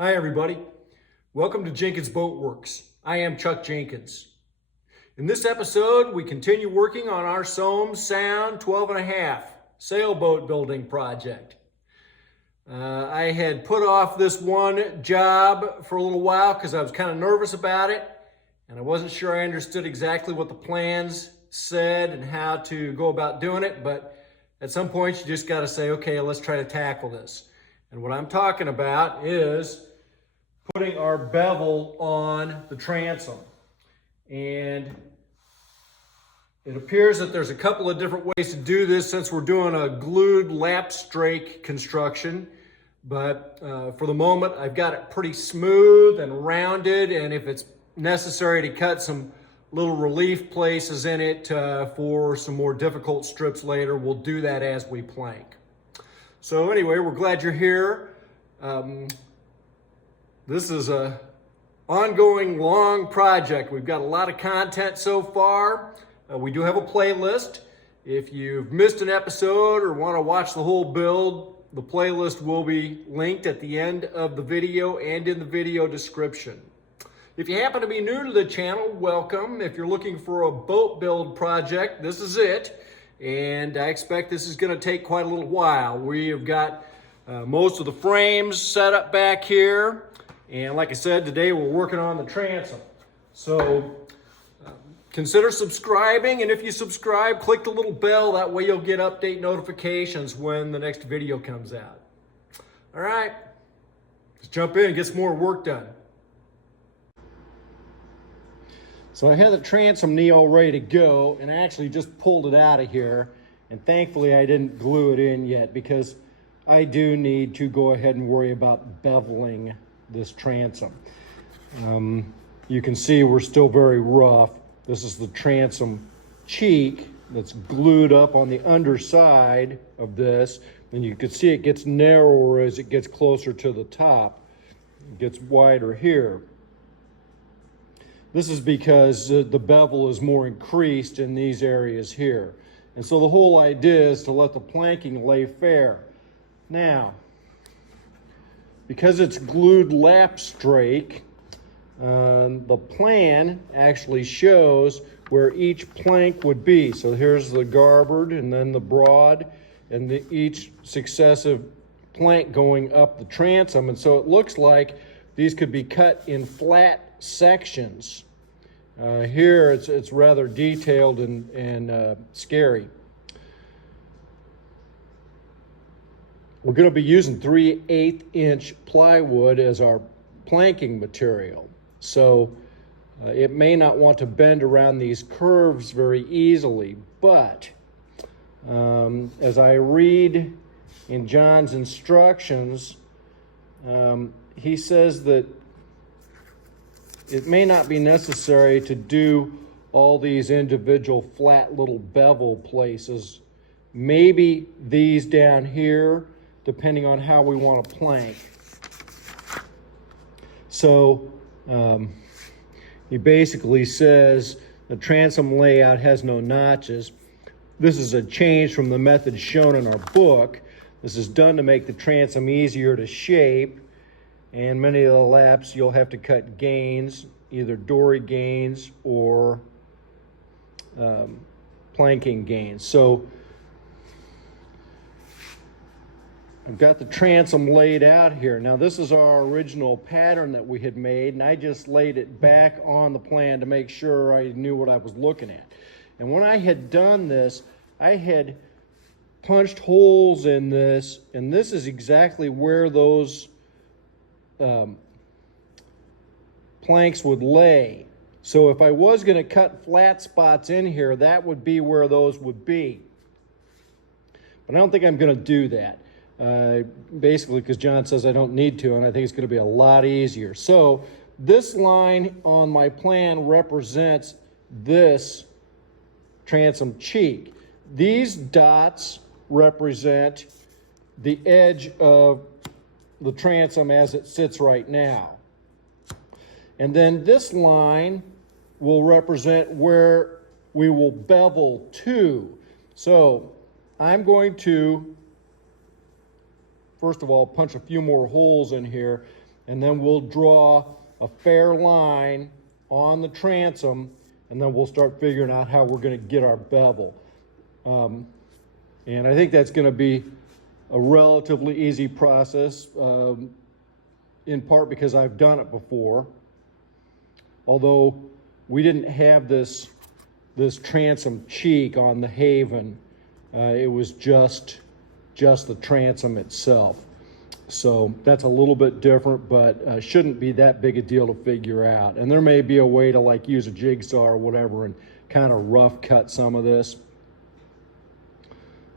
Hi everybody, welcome to Jenkins Boat Works. I am Chuck Jenkins. In this episode, we continue working on our Sound 12.5 sailboat building project. I had put off this one job for a little while because I was kind of nervous about it and I wasn't sure I understood exactly what the plans said and how to go about doing it, but at some point you just got to say, okay, let's try to tackle this. And what I'm talking about is putting our bevel on the transom. And it appears that there's a couple of different ways to do this since we're doing a glued lap strake construction. But for the moment, I've got it pretty smooth and rounded. And if it's necessary to cut some little relief places in it for some more difficult strips later, we'll do that as we plank. So anyway, we're glad you're here. This is a ongoing long project. We've got a lot of content so far. We do have a playlist. If you've missed an episode or want to watch the whole build, the playlist will be linked at the end of the video and in the video description. If you happen to be new to the channel, welcome. If you're looking for a boat build project, this is it. And I expect this is going to take quite a little while. We have got most of the frames set up back here. And like I said, today we're working on the transom. So consider subscribing, and if you subscribe, click the little bell. That way you'll get update notifications when the next video comes out. All right, let's jump in and get some more work done. So I had the transom knee all ready to go, and I actually just pulled it out of here. And thankfully I didn't glue it in yet because I do need to go ahead and worry about beveling this transom. You can see we're still very rough. This is the transom cheek that's glued up on the underside of this, and you can see it gets narrower as it gets closer to the top. It gets wider here. This is because the bevel is more increased in these areas here. And so the whole idea is to let the planking lay fair. Now, because it's glued lap strake, the plan actually shows where each plank would be. So here's the garboard and then the broad and each successive plank going up the transom. And so it looks like these could be cut in flat sections. Here it's rather detailed and scary. We're going to be using 3/8 inch plywood as our planking material. So it may not want to bend around these curves very easily, but as I read in John's instructions, he says that it may not be necessary to do all these individual flat little bevel places. Maybe these down here, depending on how we want to plank. So he basically says the transom layout has no notches. This is a change from the method shown in our book. This is done to make the transom easier to shape, and many of the laps you'll have to cut gains, either dory gains or planking gains. So I've got the transom laid out here. Now this is our original pattern that we had made, and I just laid it back on the plan to make sure I knew what I was looking at. And when I had done this, I had punched holes in this, and this is exactly where those planks would lay. So if I was going to cut flat spots in here, that would be where those would be. But I don't think I'm going to do that. Basically because John says I don't need to, and I think it's going to be a lot easier. So this line on my plan represents this transom cheek. These dots represent the edge of the transom as it sits right now. And then this line will represent where we will bevel to. So I'm going to, first of all, punch a few more holes in here. and then we'll draw a fair line on the transom, and then we'll start figuring out how we're going to get our bevel. And I think that's going to be a relatively easy process, in part because I've done it before. Although we didn't have this transom cheek on the Haven, it was just the transom itself. So that's a little bit different, but shouldn't be that big a deal to figure out. And there may be a way to like use a jigsaw or whatever and kind of rough cut some of this.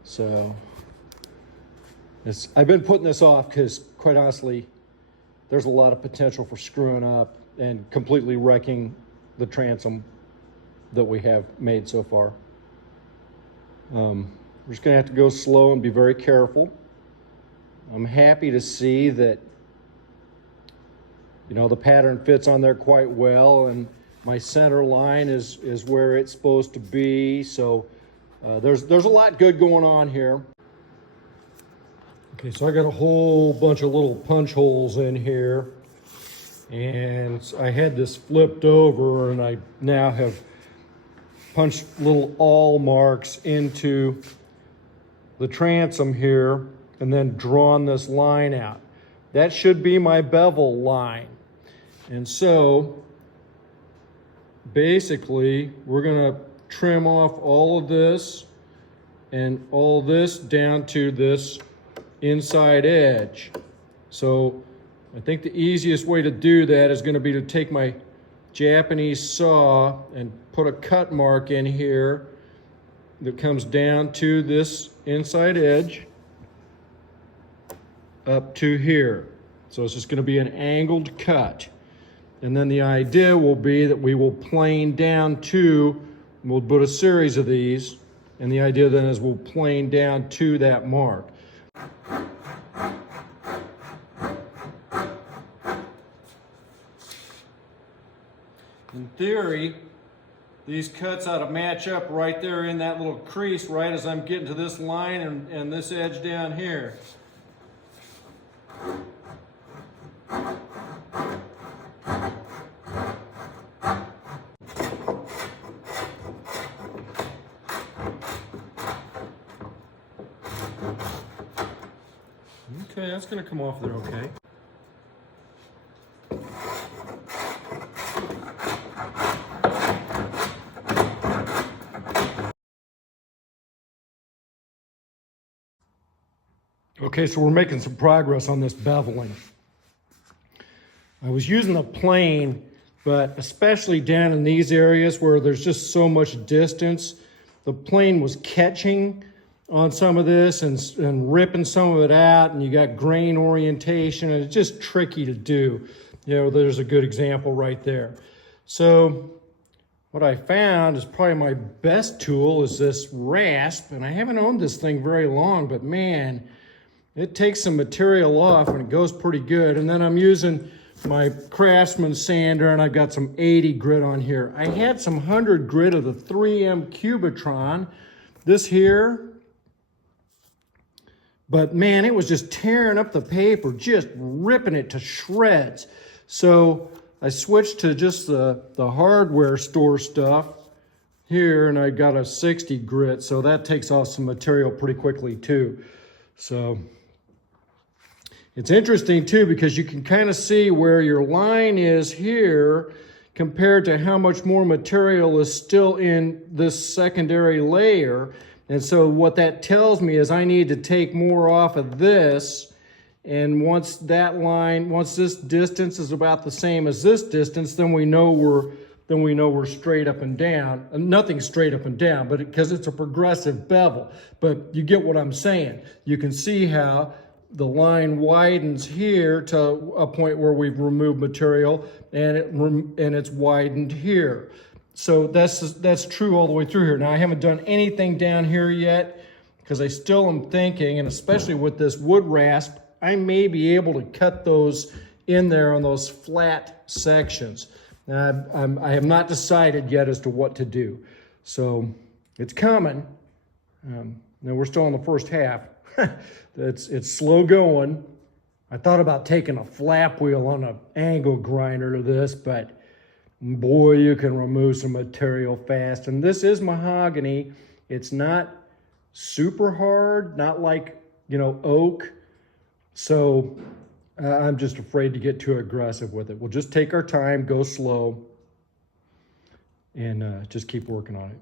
So I've been putting this off because, quite honestly, there's a lot of potential for screwing up and completely wrecking the transom that we have made so far. We're just gonna have to go slow and be very careful. I'm happy to see that, you know, the pattern fits on there quite well, and my center line is where it's supposed to be. So there's a lot good going on here. Okay, so I got a whole bunch of little punch holes in here, and I had this flipped over, and I now have punched little awl marks into the transom here and then drawn this line out. That should be my bevel line. And so basically we're gonna trim off all of this and all this down to this inside edge. So I think the easiest way to do that is gonna be to take my Japanese saw and put a cut mark in here that comes down to this inside edge up to here. So it's just going to be an angled cut. And then the idea will be that we will plane down to, we'll put a series of these, and the idea then is we'll plane down to that mark. In theory, these cuts ought to match up right there in that little crease right as I'm getting to this line and this edge down here. Okay, that's going to come off there okay. Okay, so we're making some progress on this beveling. I was using a plane, but especially down in these areas where there's just so much distance, the plane was catching on some of this and ripping some of it out, and you got grain orientation, and it's just tricky to do. You know, there's a good example right there. So what I found is probably my best tool is this rasp, and I haven't owned this thing very long, but man, it takes some material off and it goes pretty good. And then I'm using my Craftsman sander, and I've got some 80 grit on here. I had some 100 grit of the 3M Cubitron, this here, but man, it was just tearing up the paper, just ripping it to shreds. So I switched to just the hardware store stuff here, and I got a 60 grit, so that takes off some material pretty quickly too. So it's interesting too, because you can kind of see where your line is here compared to how much more material is still in this secondary layer. And so what that tells me is I need to take more off of this. And once this distance is about the same as this distance, then we know we're straight up and down. Nothing's straight up and down, but because it's a progressive bevel. But you get what I'm saying. You can see how the line widens here to a point where we've removed material, and it's widened here. So that's true all the way through here. Now I haven't done anything down here yet because I still am thinking, and especially with this wood rasp, I may be able to cut those in there on those flat sections. Now, I have not decided yet as to what to do. So it's coming. Now we're still in the first half. It's slow going, I thought about taking a flap wheel on an angle grinder to this, but boy, you can remove some material fast. And this is mahogany. It's not super hard, not like, you know, oak. So I'm just afraid to get too aggressive with it. We'll just take our time, go slow, and just keep working on it.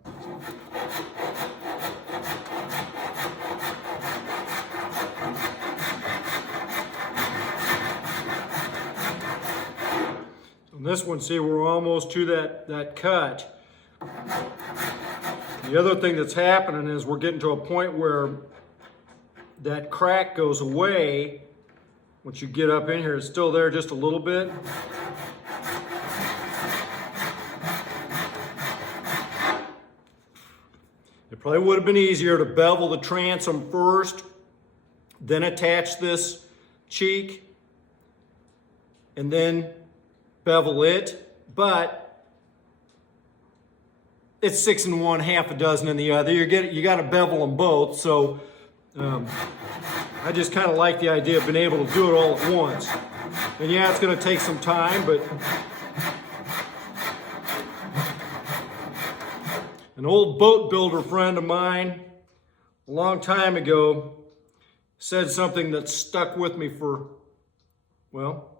On this one, see, we're almost to that cut. The other thing that's happening is we're getting to a point where that crack goes away. Once you get up in here, it's still there just a little bit. It probably would have been easier to bevel the transom first, then attach this cheek, and then bevel it, but it's 6 in one, half a dozen in the other. You got to bevel them both. So I just kind of like the idea of being able to do it all at once. And yeah, it's going to take some time, but an old boat builder friend of mine a long time ago said something that stuck with me for, well,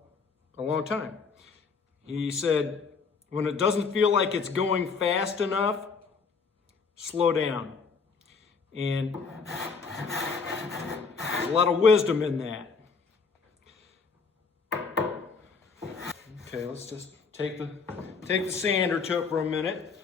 a long time. He said, when it doesn't feel like it's going fast enough, slow down. And there's a lot of wisdom in that. Okay, let's just take the sander to it for a minute.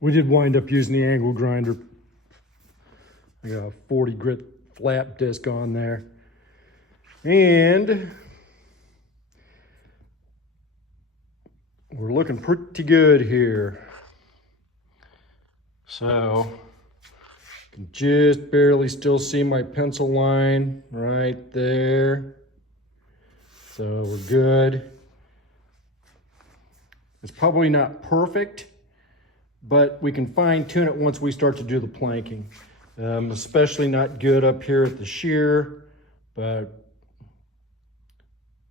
We did wind up using the angle grinder. I got a 40 grit flap disc on there. And we're looking pretty good here. So, you can just barely still see my pencil line right there. So we're good. It's probably not perfect, but we can fine tune it once we start to do the planking. Especially not good up here at the shear, but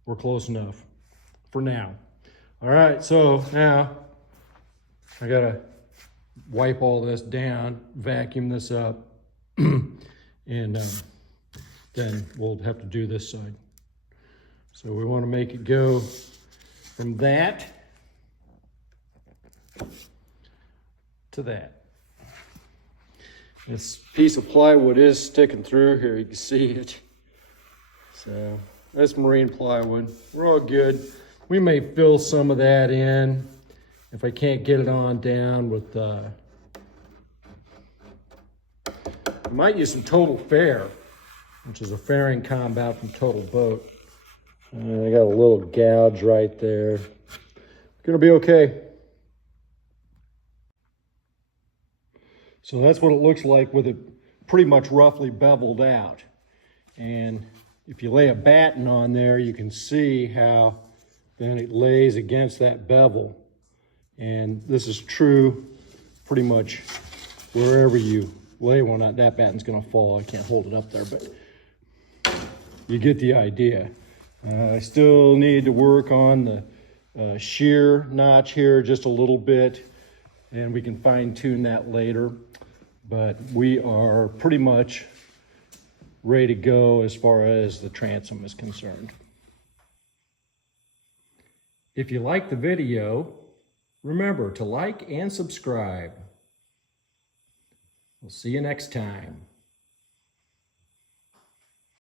we're close enough for now. All right, so now I gotta wipe all this down, vacuum this up, and then we'll have to do this side. So we wanna make it go from that to that. This piece of plywood is sticking through here, you can see it. So that's marine plywood. We're all good. We may fill some of that in if I can't get it on down with, I might use some Total Fair, which is a fairing compound from Total Boat. I got a little gouge right there. Gonna be okay. So that's what it looks like with it pretty much roughly beveled out. And if you lay a batten on there, you can see how then it lays against that bevel. And this is true pretty much wherever you lay one. That batten's gonna fall. I can't hold it up there, but you get the idea. I still need to work on the shear notch here just a little bit, and we can fine tune that later. But we are pretty much ready to go as far as the transom is concerned. If you like the video, remember to like and subscribe. We'll see you next time.